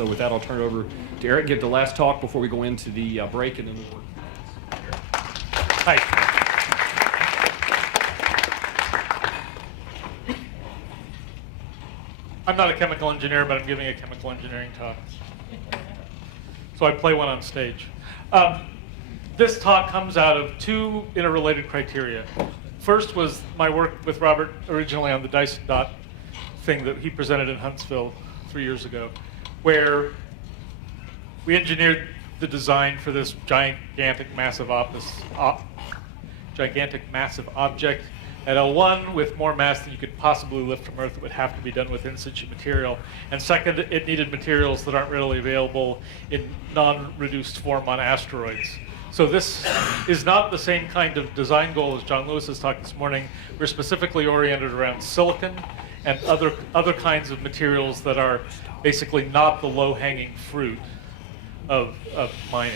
So with that, I'll turn it over to Eric, give the last talk before we go into the break, and then we'll work. Hi. I'm not a chemical engineer, but I'm giving a chemical engineering talk. So I play one on stage. This talk comes out of two interrelated criteria. First was my work with Robert originally on the Dyson dot thing that he presented in Huntsville 3 years ago, where we engineered the design for this gigantic massive object at L1 with more mass than you could possibly lift from Earth. It would have to be done with in situ material. And second, it needed materials that aren't readily available in non-reduced form on asteroids. So this is not the same kind of design goal as John Lewis's talk this morning. We're specifically oriented around silicon and other kinds of materials that are basically not the low-hanging fruit of mining.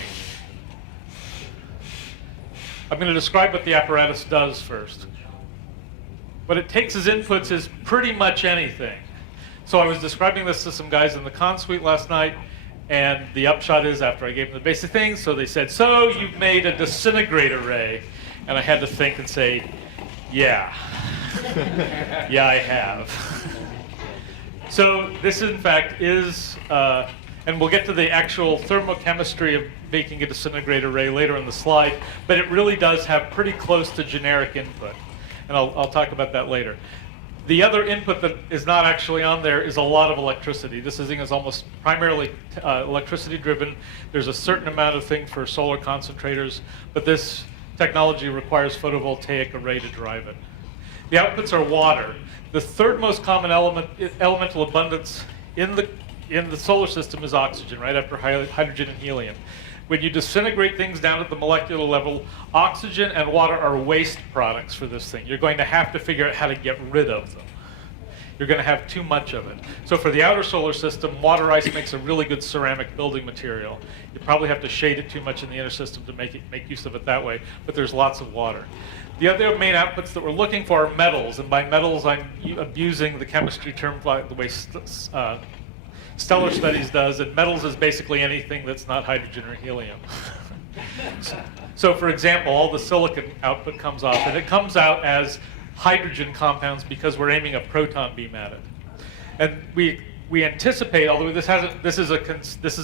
I'm going to describe what the apparatus does first. What it takes as inputs is pretty much anything. So I was describing this to some guys in the con suite last night, and the upshot is, after I gave them the basic things, so they said, so you've made a disintegrator ray. And I had to think and say, yeah. Yeah, I have. So this, in fact, is, and we'll get to the actual thermochemistry of making a disintegrator ray later in the slide, but it really does have pretty close to generic input. And I'll talk about that later. The other input that is not actually on there is a lot of electricity. This thing is almost primarily electricity driven. There's a certain amount of thing for solar concentrators, but this technology requires photovoltaic array to drive it. The outputs are water. The third most common elemental abundance in the solar system is oxygen, right after hydrogen and helium. When you disintegrate things down at the molecular level, oxygen and water are waste products for this thing. You're going to have to figure out how to get rid of them. You're going to have too much of it. So for the outer solar system, water ice makes a really good ceramic building material. You probably have to shade it too much in the inner system to make use of it that way, but there's lots of water. The other main outputs that we're looking for are metals, and by metals I'm abusing the chemistry term the way Stellar Studies does, and metals is basically anything that's not hydrogen or helium. So for example, all the silicon output comes off, and it comes out as hydrogen compounds because we're aiming a proton beam at it. And we anticipate, although this is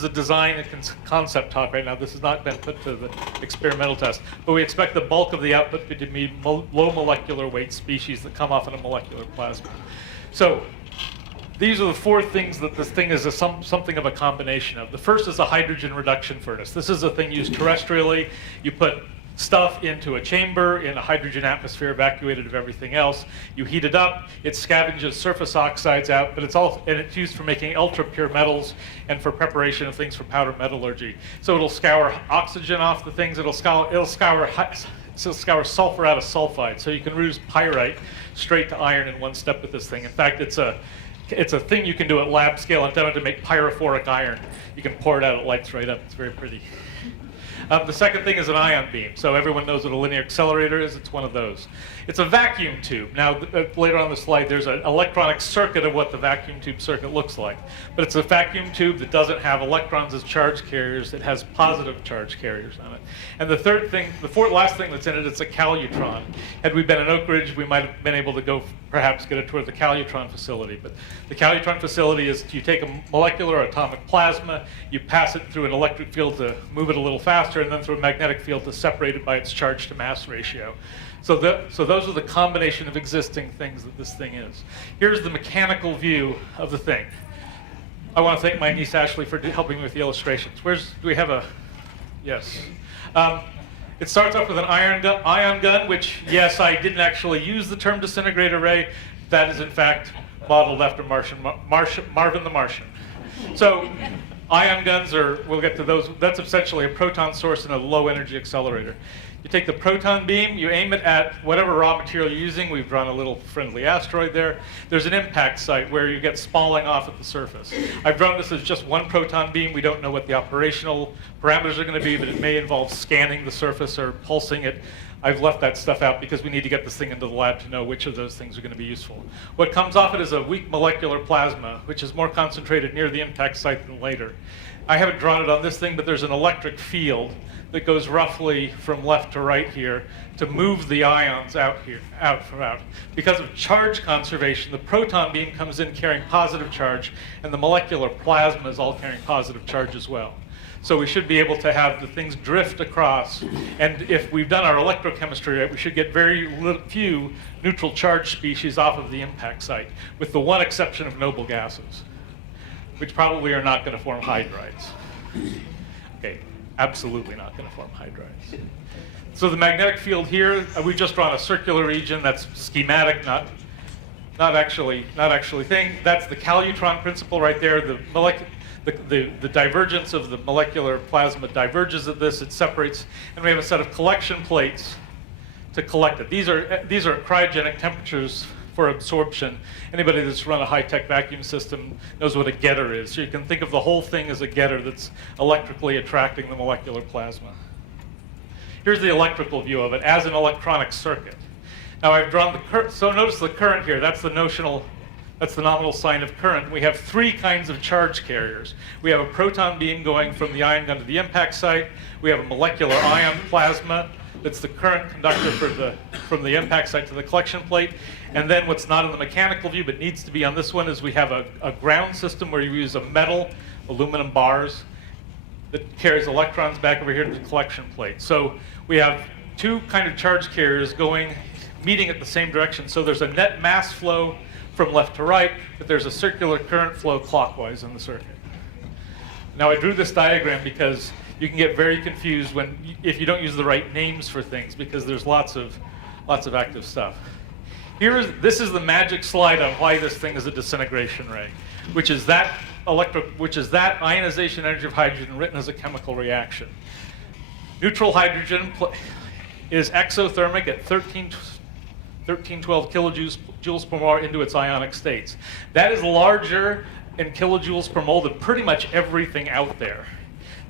a design and concept talk right now, this has not been put to the experimental test, but we expect the bulk of the output to be low molecular weight species that come off in a molecular plasma. So these are the four things that this thing is something of a combination of. The first is a hydrogen reduction furnace. This is a thing used terrestrially. You put stuff into a chamber in a hydrogen atmosphere evacuated of everything else. You heat it up, it scavenges surface oxides out, but it's used for making ultra pure metals and for preparation of things for powder metallurgy. So it'll scour oxygen off the things, it'll scour sulfur out of sulfide. So you can reduce pyrite straight to iron in one step with this thing. In fact, it's a thing you can do at lab scale and demo to make pyrophoric iron. You can pour it out, it lights right up. It's very pretty. The second thing is an ion beam. So everyone knows what a linear accelerator is. It's one of those. It's a vacuum tube. Now, later on the slide, there's an electronic circuit of what the vacuum tube circuit looks like. But it's a vacuum tube that doesn't have electrons as charge carriers. It has positive charge carriers on it. And the last thing that's in it, it's a calutron. Had we been in Oak Ridge, we might have been able to go perhaps get a tour of the calutron facility. But the calutron facility is you take a molecular or atomic plasma, you pass it through an electric field to move it a little faster, and then through a magnetic field to separate it by its charge to mass ratio. So those are the combination of existing things that this thing is. Here's the mechanical view of the thing. I want to thank my niece Ashley for helping me with the illustrations. Do we have a, yes. It starts off with an ion gun, which, yes, I didn't actually use the term disintegrator ray. That is, in fact, modeled after Marvin the Martian. So ion guns we'll get to those, that's essentially a proton source and a low energy accelerator. You take the proton beam, you aim it at whatever raw material you're using. We've drawn a little friendly asteroid there. There's an impact site where you get spalling off at the surface. I've drawn this as just one proton beam. We don't know what the operational parameters are going to be, but it may involve scanning the surface or pulsing it. I've left that stuff out because we need to get this thing into the lab to know which of those things are going to be useful. What comes off it is a weak molecular plasma, which is more concentrated near the impact site than later. I haven't drawn it on this thing, but there's an electric field that goes roughly from left to right here to move the ions out. Because of charge conservation, the proton beam comes in carrying positive charge, and the molecular plasma is all carrying positive charge as well. So we should be able to have the things drift across, and if we've done our electrochemistry right, we should get very few neutral charge species off of the impact site, with the one exception of noble gases, which probably are not going to form hydrides. Okay, absolutely not going to form hydrides. So the magnetic field here, we've just drawn a circular region. That's schematic, not actually thing. That's the calutron principle right there. The divergence of the molecular plasma diverges at this. It separates, and we have a set of collection plates to collect it. These are at cryogenic temperatures for absorption. Anybody that's run a high-tech vacuum system knows what a getter is. So you can think of the whole thing as a getter that's electrically attracting the molecular plasma. Here's the electrical view of it as an electronic circuit. Now I've drawn the current, so notice the current here, that's the nominal sign of current. We have three kinds of charge carriers. We have a proton beam going from the ion gun to the impact site. We have a molecular ion plasma that's the current conductor from the impact site to the collection plate. And then what's not in the mechanical view but needs to be on this one is we have a ground system where you use a metal, aluminum bars, that carries electrons back over here to the collection plate. So we have two kind of charge carriers meeting at the same direction. So there's a net mass flow from left to right, but there's a circular current flow clockwise in the circuit. Now I drew this diagram because you can get very confused if you don't use the right names for things, because there's lots of active stuff. This is the magic slide on why this thing is a disintegration ray, which is that ionization energy of hydrogen written as a chemical reaction. Neutral hydrogen is exothermic at 1312 kilojoules per mole into its ionic states. That is larger in kilojoules per mole than pretty much everything out there.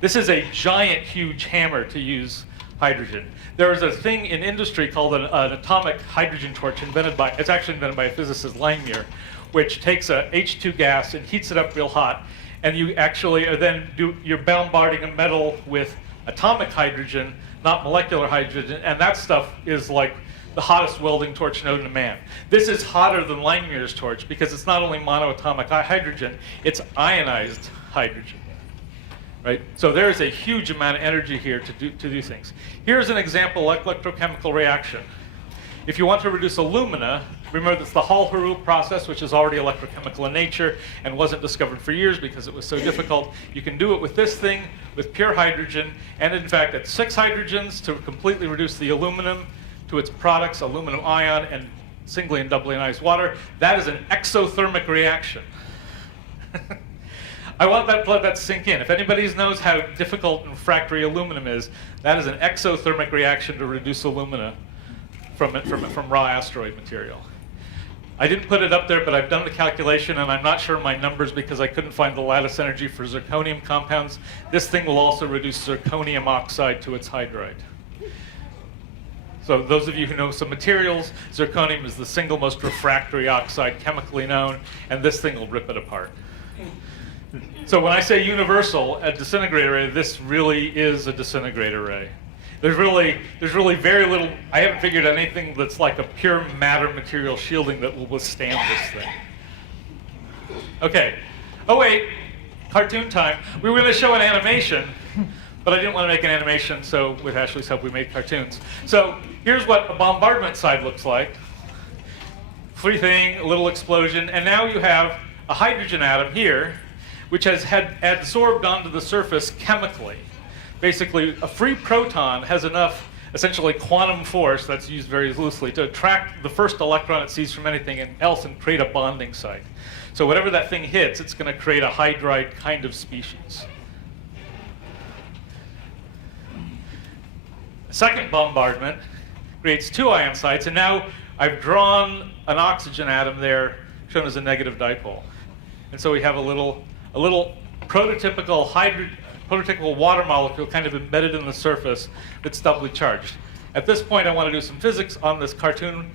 This is a giant, huge hammer to use hydrogen. There is a thing in industry called an atomic hydrogen torch it's actually invented by a physicist, Langmuir, which takes a H2 gas and heats it up real hot, and you actually you're bombarding a metal with atomic hydrogen, not molecular hydrogen, and that stuff is like the hottest welding torch known to man. This is hotter than Langmuir's torch because it's not only monoatomic hydrogen, it's ionized hydrogen. Right? So there is a huge amount of energy here to do things. Here's an example electrochemical reaction. If you want to reduce alumina, remember that's the Hall-Héroult process, which is already electrochemical in nature and wasn't discovered for years because it was so difficult. You can do it with this thing, with pure hydrogen, and in fact at 6 hydrogens to completely reduce the aluminum to its products, aluminum ion and singly and doubly ionized water. That is an exothermic reaction. I want to let that sink in. If anybody knows how difficult refractory aluminum is, that is an exothermic reaction to reduce alumina from raw asteroid material. I didn't put it up there, but I've done the calculation, and I'm not sure of my numbers because I couldn't find the lattice energy for zirconium compounds. This thing will also reduce zirconium oxide to its hydride. So those of you who know some materials, zirconium is the single most refractory oxide chemically known, and this thing will rip it apart. So when I say universal, a disintegrator ray, this really is a disintegrator ray. There's really very little, I haven't figured anything that's like a pure matter material shielding that will withstand this thing. Okay, oh wait, cartoon time. We were gonna show an animation, but I didn't want to make an animation, so with Ashley's help we made cartoons. So here's what a bombardment side looks like. Free thing, a little explosion, and now you have a hydrogen atom here, which had adsorbed onto the surface chemically. Basically, a free proton has enough, essentially quantum force, that's used very loosely, to attract the first electron it sees from anything else and create a bonding site. So whatever that thing hits, it's going to create a hydride kind of species. A second bombardment creates 2 ion sites, and now I've drawn an oxygen atom there, shown as a negative dipole. And so we have a little prototypical water molecule kind of embedded in the surface that's doubly charged. At this point, I want to do some physics on this cartoon.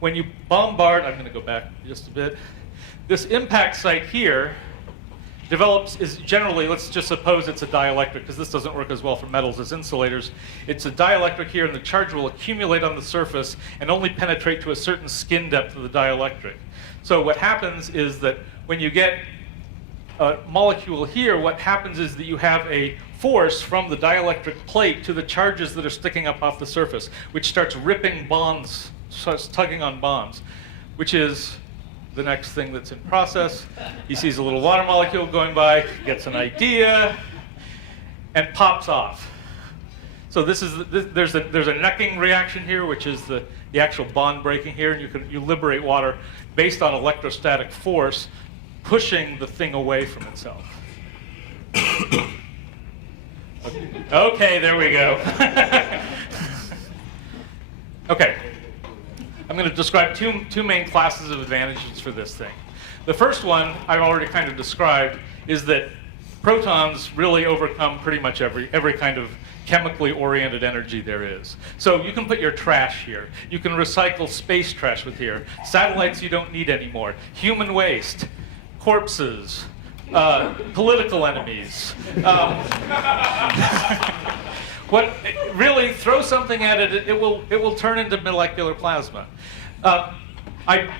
When you bombard, I'm going to go back just a bit. This impact site here is generally, let's just suppose it's a dielectric, because this doesn't work as well for metals as insulators. It's a dielectric here, and the charge will accumulate on the surface and only penetrate to a certain skin depth of the dielectric. So what happens is that when you get a molecule here, what happens is that you have a force from the dielectric plate to the charges that are sticking up off the surface, which starts ripping bonds, starts tugging on bonds, which is the next thing that's in process. He sees a little water molecule going by, gets an idea, and pops off. So there's a necking reaction here, which is the actual bond breaking here, and you liberate water based on electrostatic force pushing the thing away from itself. Okay, there we go. Okay. I'm going to describe two main classes of advantages for this thing. The first one I've already kind of described is that protons really overcome pretty much every kind of chemically oriented energy there is. So you can put your trash here. You can recycle space trash with here. Satellites you don't need anymore. Human waste, corpses, political enemies. Really throw something at it, it will turn into molecular plasma. I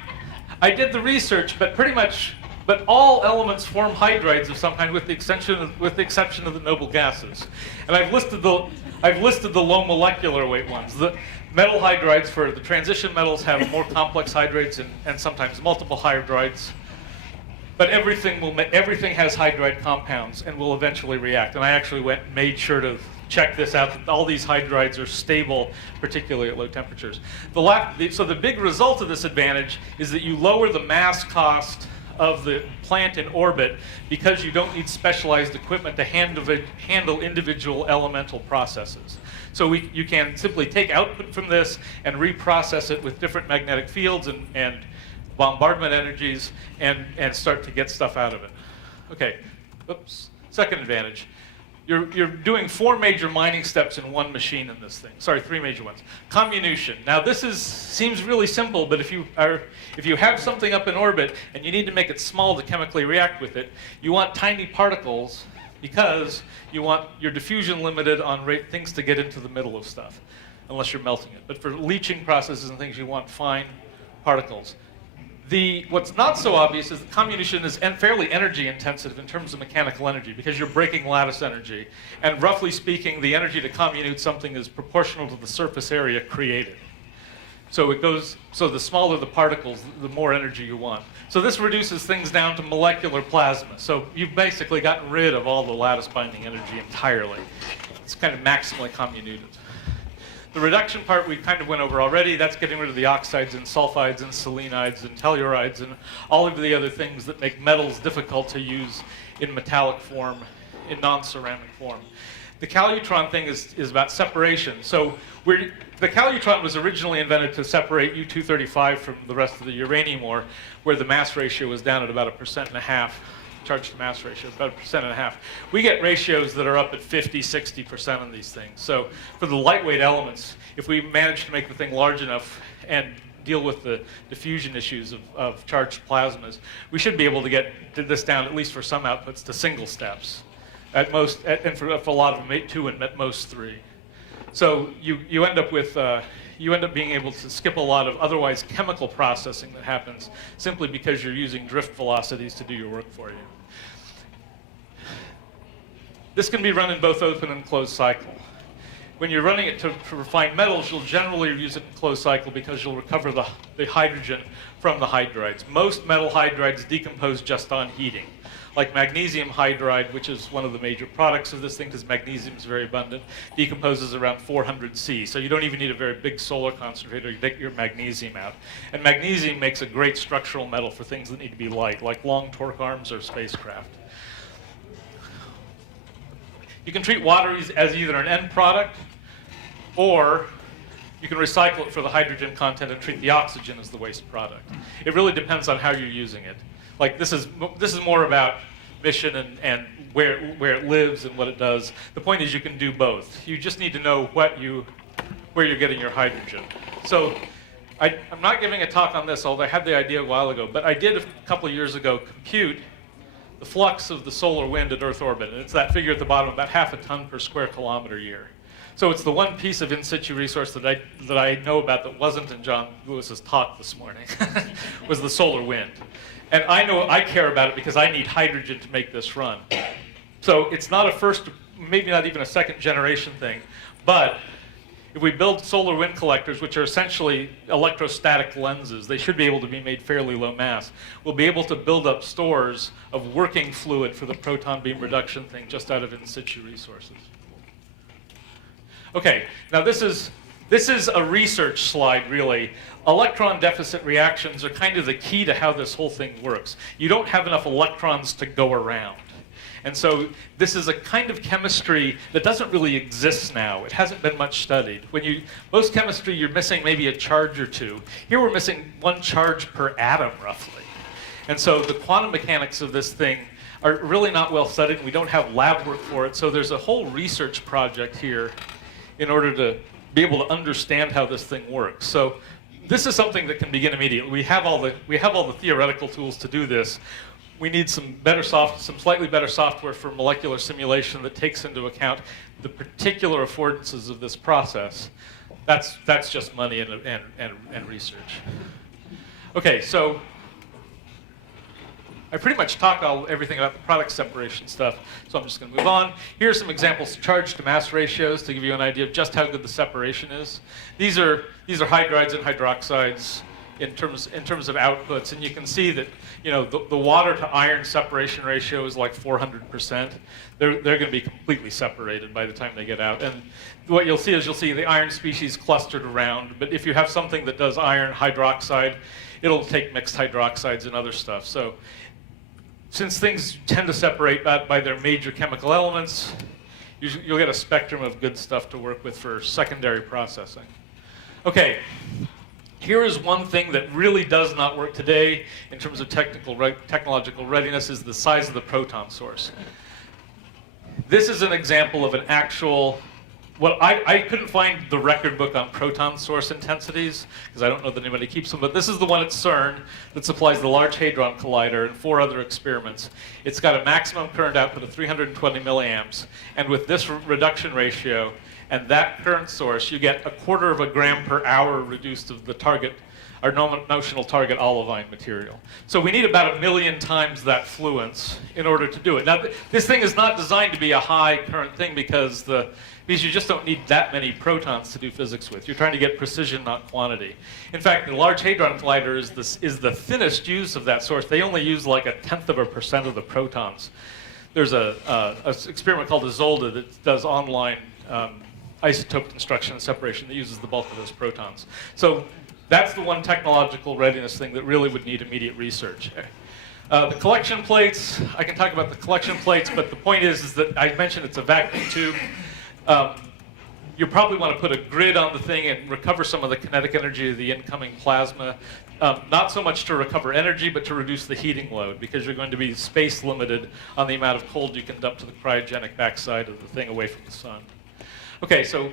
did the research, but all elements form hydrides of some kind, with the exception of the noble gases. And I've listed the low molecular weight ones. The metal hydrides for the transition metals have more complex hydrides and sometimes multiple hydrides. But everything has hydride compounds and will eventually react. And I actually went and made sure to check this out, that all these hydrides are stable, particularly at low temperatures. So the big result of this advantage is that you lower the mass cost of the plant in orbit because you don't need specialized equipment to handle individual elemental processes. So you can simply take output from this and reprocess it with different magnetic fields and bombardment energies and start to get stuff out of it. Okay, oops, second advantage. You're doing 4 major mining steps in one machine in this thing. Sorry, 3 major ones. Comminution. Now this seems really simple, but if you have something up in orbit and you need to make it small to chemically react with it, you want tiny particles because you want your diffusion limited on things to get into the middle of stuff, unless you're melting it. But for leaching processes and things, you want fine particles. What's not so obvious is that comminution is fairly energy intensive in terms of mechanical energy because you're breaking lattice energy. And roughly speaking, the energy to comminute something is proportional to the surface area created. So the smaller the particles, the more energy you want. So this reduces things down to molecular plasma. So you've basically gotten rid of all the lattice binding energy entirely. It's kind of maximally comminuted. The reduction part we kind of went over already. That's getting rid of the oxides and sulfides and selenides and tellurides and all of the other things that make metals difficult to use in metallic form, in non-ceramic form. The calutron thing is about separation. So the calutron was originally invented to separate U-235 from the rest of the uranium ore, where the mass ratio was down at about 1.5%. Charge to mass ratio, about 1.5%. We get ratios that are up at 50, 60% on these things. So for the lightweight elements, if we manage to make the thing large enough and deal with the diffusion issues of charged plasmas, we should be able to get this down, at least for some outputs, to single steps. At most, and for a lot of them, 2 and at most 3. So you end up being able to skip a lot of otherwise chemical processing that happens simply because you're using drift velocities to do your work for you. This can be run in both open and closed cycle. When you're running it to refine metals, you'll generally use it in closed cycle because you'll recover the hydrogen from the hydrides. Most metal hydrides decompose just on heating. Like magnesium hydride, which is one of the major products of this thing because magnesium is very abundant, decomposes around 400 C. So you don't even need a very big solar concentrator to get your magnesium out. And magnesium makes a great structural metal for things that need to be light, like long torque arms or spacecraft. You can treat water as either an end product, or you can recycle it for the hydrogen content and treat the oxygen as the waste product. It really depends on how you're using it. Like this is more about mission and where it lives and what it does. The point is you can do both. You just need to know what you where you're getting your hydrogen. So I'm not giving a talk on this, although I had the idea a while ago, but I did a couple of years ago compute the flux of the solar wind at Earth orbit, and it's that figure at the bottom, about 0.5 ton per square kilometer year. So it's the one piece of in situ resource that I know about that wasn't in John Lewis's talk this morning, was the solar wind. And I know I care about it because I need hydrogen to make this run. So it's not a first, maybe not even a second generation thing, but if we build solar wind collectors, which are essentially electrostatic lenses, they should be able to be made fairly low mass. We'll be able to build up stores of working fluid for the proton beam reduction thing just out of in situ resources. Okay, now this is a research slide, really. Electron-deficit reactions are kind of the key to how this whole thing works. You don't have enough electrons to go around. And so this is a kind of chemistry that doesn't really exist now. It hasn't been much studied. Most chemistry, you're missing maybe a charge or two. Here we're missing 1 charge per atom, roughly. And so the quantum mechanics of this thing are really not well studied, and we don't have lab work for it. So there's a whole research project here in order to be able to understand how this thing works. So this is something that can begin immediately. We have all the theoretical tools to do this. We need some slightly better software for molecular simulation that takes into account the particular affordances of this process. That's just money and research. Okay, so I pretty much talked everything about the product separation stuff, so I'm just going to move on. Here are some examples of charge to mass ratios to give you an idea of just how good the separation is. These are hydrides and hydroxides in terms of outputs, and you can see that the water to iron separation ratio is like 400%. They're going to be completely separated by the time they get out. And what you'll see is the iron species clustered around, but if you have something that does iron hydroxide, it'll take mixed hydroxides and other stuff. So since things tend to separate by their major chemical elements, you'll get a spectrum of good stuff to work with for secondary processing. Okay, here is one thing that really does not work today in terms of technological readiness is the size of the proton source. This is an example of an actual, I couldn't find the record book on proton source intensities, because I don't know that anybody keeps them, but this is the one at CERN that supplies the Large Hadron Collider and 4 other experiments. It's got a maximum current output of 320 milliamps, and with this reduction ratio and that current source, you get 1/4 gram per hour reduced of the target, our notional target olivine material. So we need about 1 million times that fluence in order to do it. Now, this thing is not designed to be a high current thing because you just don't need that many protons to do physics with. You're trying to get precision, not quantity. In fact, the Large Hadron Collider is the thinnest use of that source. They only use like 0.1% of the protons. There's an experiment called Isolde that does online isotope construction and separation that uses the bulk of those protons. So that's the one technological readiness thing that really would need immediate research. The collection plates, I can talk about the collection plates, but the point is that I mentioned it's a vacuum tube. You probably want to put a grid on the thing and recover some of the kinetic energy of the incoming plasma. Not so much to recover energy, but to reduce the heating load, because you're going to be space limited on the amount of cold you can dump to the cryogenic backside of the thing away from the sun. Okay, so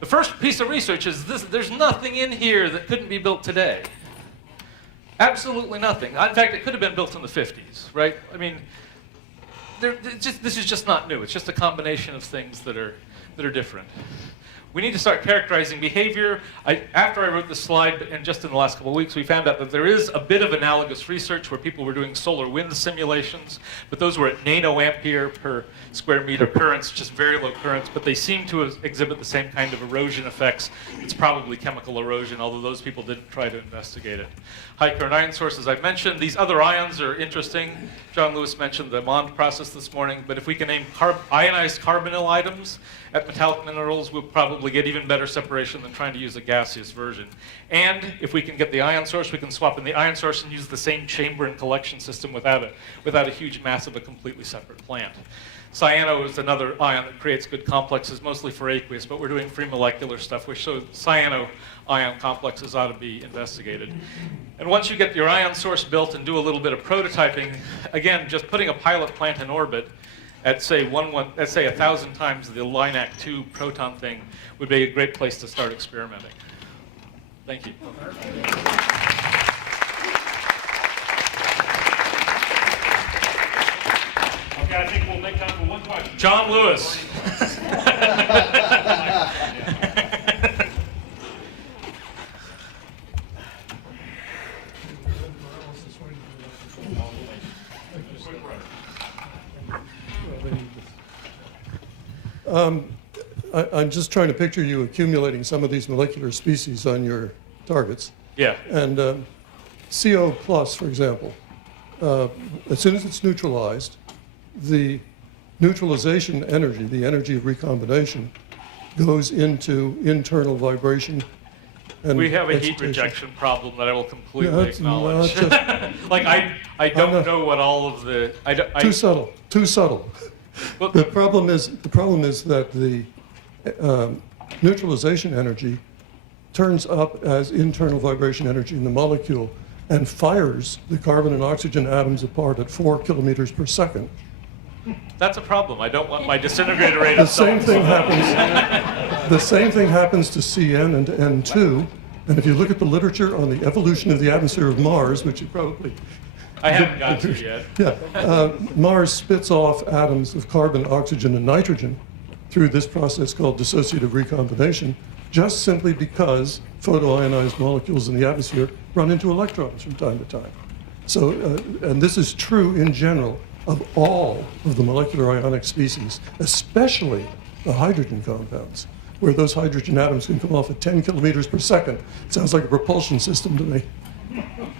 the first piece of research is this: there's nothing in here that couldn't be built today. Absolutely nothing. In fact, it could have been built in the 50s, right? I mean, this is just not new. It's just a combination of things that are different. We need to start characterizing behavior. After I wrote this slide, and just in the last couple of weeks, we found out that there is a bit of analogous research where people were doing solar wind simulations, but those were at nanoampere per square meter currents, just very low currents, but they seem to exhibit the same kind of erosion effects. It's probably chemical erosion, although those people didn't try to investigate it. High current ion sources I've mentioned. These other ions are interesting. John Lewis mentioned the Mond process this morning, but if we can name ionized carbonyl items at metallic minerals, we'll probably get even better separation than trying to use a gaseous version. And if we can get the ion source, we can swap in the ion source and use the same chamber and collection system without a huge mass of a completely separate plant. Cyano is another ion that creates good complexes, mostly for aqueous, but we're doing free molecular stuff, which shows cyano ion complexes ought to be investigated. And once you get your ion source built and do a little bit of prototyping, again, just putting a pilot plant in orbit at say 1,000 times the LINAC-2 proton thing would be a great place to start experimenting. Thank you. Okay, I think we'll make time for one question. John Lewis. I'm just trying to picture you accumulating some of these molecular species on your targets. Yeah. And CO plus, for example, as soon as it's neutralized, the neutralization energy, the energy of recombination, goes into internal vibration. And We have a heat excitation. rejection problem that I will completely Yeah, that's acknowledge. not Like I don't not- know what all of the Too subtle. Too subtle. Well, The problem is that the neutralization energy turns up as internal vibration energy in the molecule and fires the carbon and oxygen atoms apart at 4 kilometers per second. that's a problem. I don't want my disintegrator rate The of same thing happens. The same thing happens to CN and to N2. And if you look at the literature on the evolution of the atmosphere of Mars, which you probably I haven't got to yet. yeah, Mars spits off atoms of carbon, oxygen, and nitrogen through this process called dissociative recombination, just simply because photoionized molecules in the atmosphere run into electrons from time to time. So, and this is true in general of all of the molecular ionic species, especially the hydrogen compounds, where those hydrogen atoms can come off at 10 kilometers per second. Sounds like a propulsion system to me.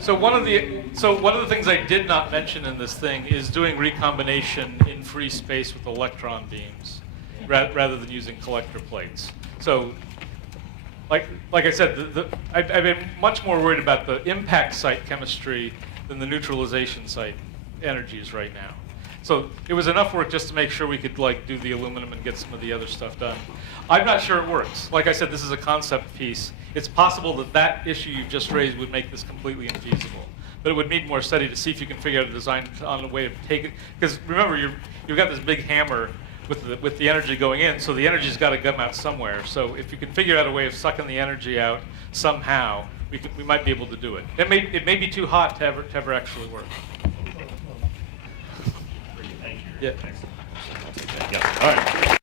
So one of the things I did not mention in this thing is doing recombination in free space with electron beams, rather than using collector plates. So, like I said, I've been much more worried about the impact site chemistry than the neutralization site energies right now. So it was enough work just to make sure we could do the aluminum and get some of the other stuff done. I'm not sure it works. Like I said, this is a concept piece. It's possible that issue you just raised would make this completely infeasible. But it would need more study to see if you can figure out a design on a way of taking. Because remember, you've got this big hammer with the energy going in, so the energy's got to come out somewhere. So if you can figure out a way of sucking the energy out somehow, we might be able to do it. It may be too hot to ever actually work. Thank you. Yeah. Yeah. All right.